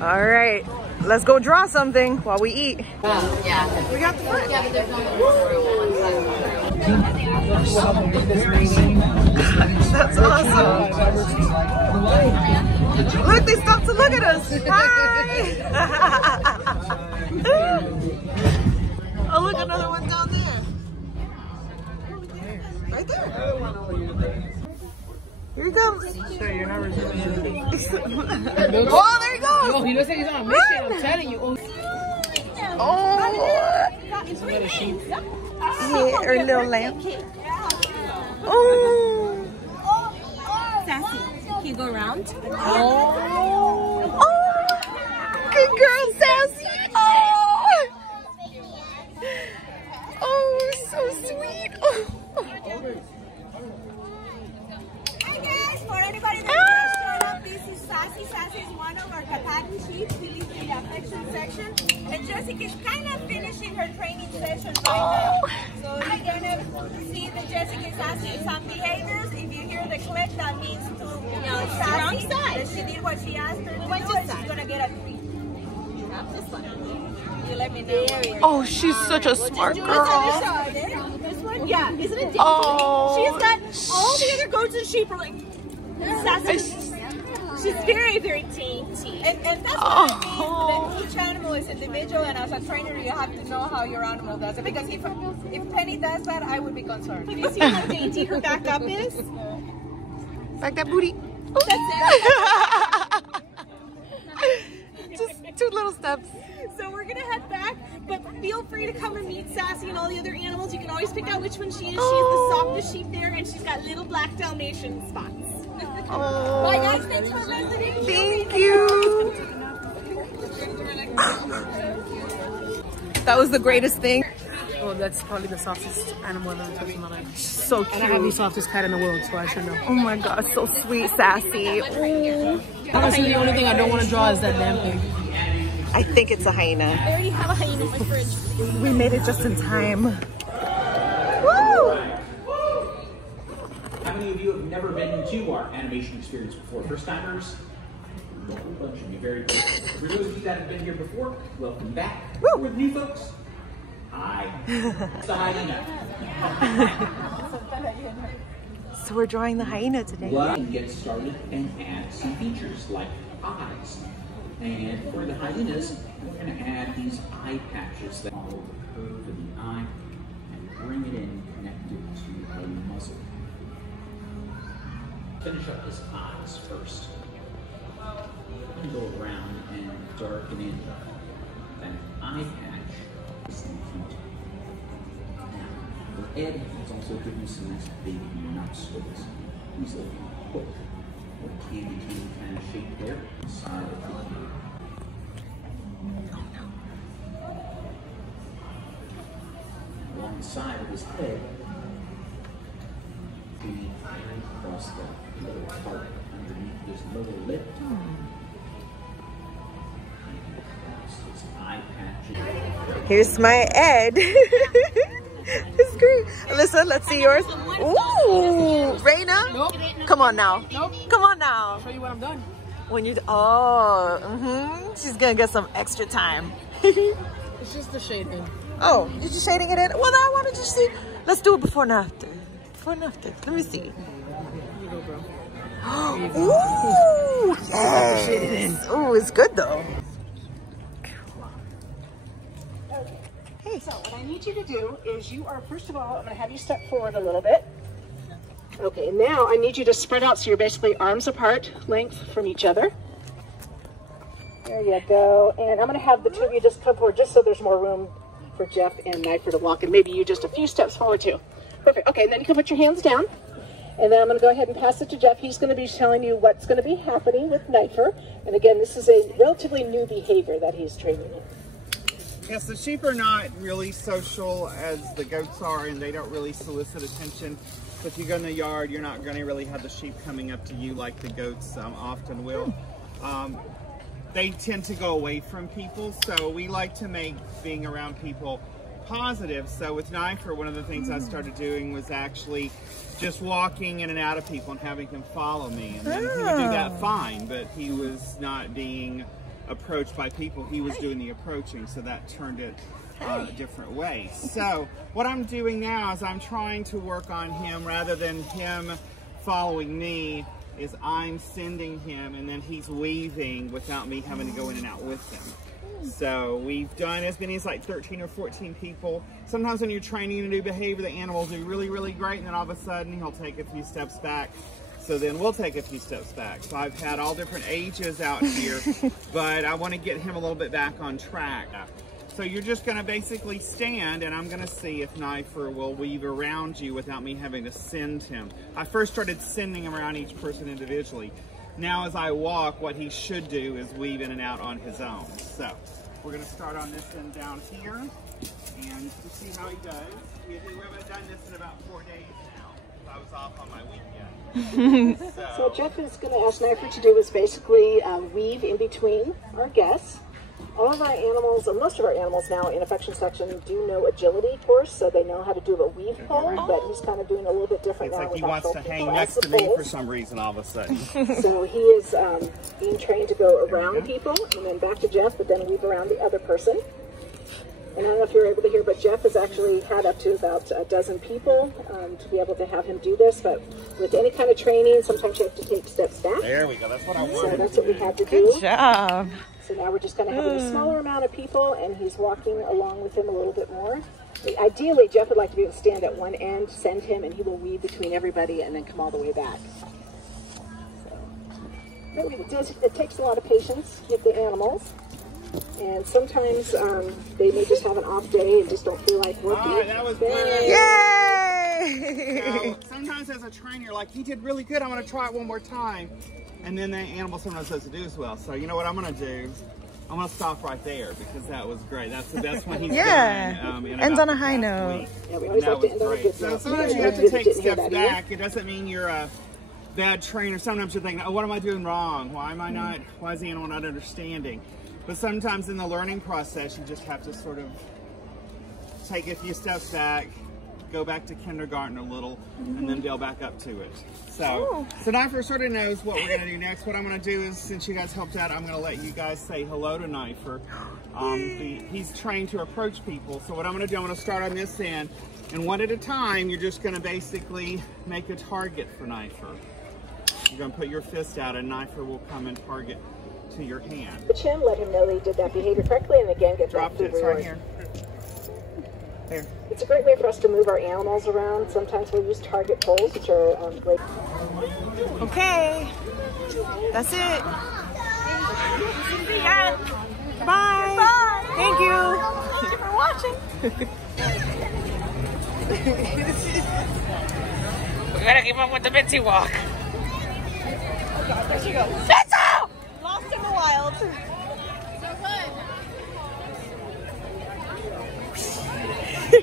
All right, let's go draw something while we eat. Yeah. We got the front. Yeah, but there's no more. That's awesome. Look, they stopped to look at us. Hi. Oh, look, another one down there. Right there. Here he comes. Sure, you're not resisting. Oh, there he goes. Yo, he looks like he's on a mission, I'm telling you. Oh. Yeah, her little lamb. Oh. Sassy, can you go around? Oh. Good girl, Sassy. Oh. Oh, so sweet. Oh. Hi guys, for anybody that showed up, this is Sassy. Sassy is one of our partake sheep. She lives in the affection section. And Jessica is kind of finishing her training session right now. So you're gonna see that Jessica is asking some behaviors. If you hear the click, that means to, you know, Sassy, that she did what she asked her to do, and she's gonna get a treat. This one. You let me know. Oh, she's such a smart girl. This one? Yeah, isn't it? Oh. She's got all the other goats and sheep are like, Sassy. She's very, very teeny. And that's what I mean, that each animal is individual, and as a trainer, you have to know how your animal does it. Because if Penny does that, I would be concerned. Have you seen how dainty her back up is? Back that booty. That's it. Just 2 little steps. So we're gonna head back, but feel free to come and meet Sassy and all the other animals. You can always pick out which one she is. She is the softest sheep there, and she's got little black Dalmatian spots. Oh. Bye guys, thanks for listening. Thank you. That was the greatest thing. Oh, that's probably the softest animal I've ever touched in my life. So cute. And I have the softest cat in the world, so I should know. Oh my god, so sweet, Sassy. Ooh. Honestly, the only thing I don't want to draw is that damn thing. I think it's a hyena. I already have a hyena in my fridge. We made it just in time. Woo! How many of you have never been to our animation experience before? First timers? A whole bunch of you, very good. For those of you that have been here before, welcome back. Woo! With new folks, hi. It's the hyena. So we're drawing the hyena today. Well, you can get started and add some features like eyes. And for the hyenas, we're going to add these eye patches that follow the curve of the eye and bring it in connected to a muzzle. Finish up his eyes first. And go around and darken in that eye patch. Now, the head is also giving us some nice big nostrils. These little hook or candy cane kind of shape there. Side of the head. Along the side of his head, the across the little part underneath his lower lip. His eye patch. Here's my Ed. It's great. Alyssa, let's see yours. Ooh, Raina. Nope. Come on now. Nope. Come on now. I'll show you when I'm done. When you, she's gonna get some extra time. It's just the shading. Oh, you're just shading it in? Well, I wanted to see. Let's do it before and after. Before and after. Let me see. Here you go, bro. Ooh, yes. Ooh, it's good though. Hey. So what I need you to do is you are, first of all, I'm going to have you step forward a little bit. Okay, now I need you to spread out so you're basically arms apart, length from each other. There you go. And I'm going to have the two of you just come forward just so there's more room for Jeff and Nifer to walk, and maybe you just a few steps forward too. Perfect. Okay, and then you can put your hands down. And then I'm going to go ahead and pass it to Jeff. He's going to be telling you what's going to be happening with Nifer. And again, this is a relatively new behavior that he's training in. Yes, the sheep are not really social as the goats are, and they don't really solicit attention. So if you go in the yard, you're not going to really have the sheep coming up to you like the goats often will. They tend to go away from people, so we like to make being around people positive. So with Nifer, one of the things I started doing was actually just walking in and out of people and having him follow me. And then he would do that fine, but he was not being approached by people. He was doing the approaching, so that turned it a different way. So what I'm doing now is I'm trying to work on him rather than him following me. Is I'm sending him and then he's weaving without me having to go in and out with him. So we've done as many as like 13 or 14 people. Sometimes when you're training a new behavior, the animals do really, really great, and then all of a sudden he'll take a few steps back. So then we'll take a few steps back. So I've had all different ages out here, but I want to get him a little bit back on track. So you're just going to basically stand, and I'm going to see if Knifer will weave around you without me having to send him. I first started sending him around each person individually. Now as I walk, what he should do is weave in and out on his own. So we're going to start on this end down here, and to see how he does. We haven't done this in about 4 days now. I was off on my weekend. So Jeff is going to ask Knifer to do is basically weave in between our guests. All of our animals, or most of our animals now in affection section, do know agility course, so they know how to do a weave pull, but he's kind of doing a little bit different now. It's like he wants to hang next to me for some reason all of a sudden. So he is being trained to go around people, and then back to Jeff, but then weave around the other person. And I don't know if you're able to hear, but Jeff has actually had up to about a dozen people to be able to have him do this, but with any kind of training, sometimes you have to take steps back. There we go, that's what I wanted. So that's what we had to do. Good job. So now we're just going to have a smaller amount of people, and he's walking along with him a little bit more. Ideally, Jeff would like to be able to stand at one end, send him, and he will weave between everybody and then come all the way back. So, it takes a lot of patience with the animals, and sometimes they may just have an off day and just don't feel like working. Oh, that was good. Yay! So, sometimes as a trainer, you're like, he did really good, I'm going to try it one more time. And then the animal sometimes doesn't do as well. So you know what I'm going to do? I'm going to stop right there because that was great. That's the best one he's done. Ends on a high note. Yeah, we always like to end on a good So note. sometimes you have to take steps back. It doesn't mean you're a bad trainer. Sometimes you're thinking, oh, what am I doing wrong? Why am I not, why is the animal not understanding? But sometimes in the learning process, you just have to sort of take a few steps back, go back to kindergarten a little, and then build back up to it. So Knifer sort of knows what we're going to do next. What I'm going to do is, since you guys helped out, I'm going to let you guys say hello to Knifer. He's trained to approach people. So what I'm going to do, I'm going to start on this end, and one at a time, you're just going to basically make a target for Knifer. You're going to put your fist out, and Knifer will come and target to your hand. The chin, let him know that he did that behavior correctly, and again, get Drop back to it right here. There. It's a great way for us to move our animals around. Sometimes we'll use target pulls, which are great. Okay, that's it. Bye. Bye. Thank you. Thank you for watching. We gotta keep up with the Bitsy walk. Oh God, there she goes. Bitsy! Lost in the wild.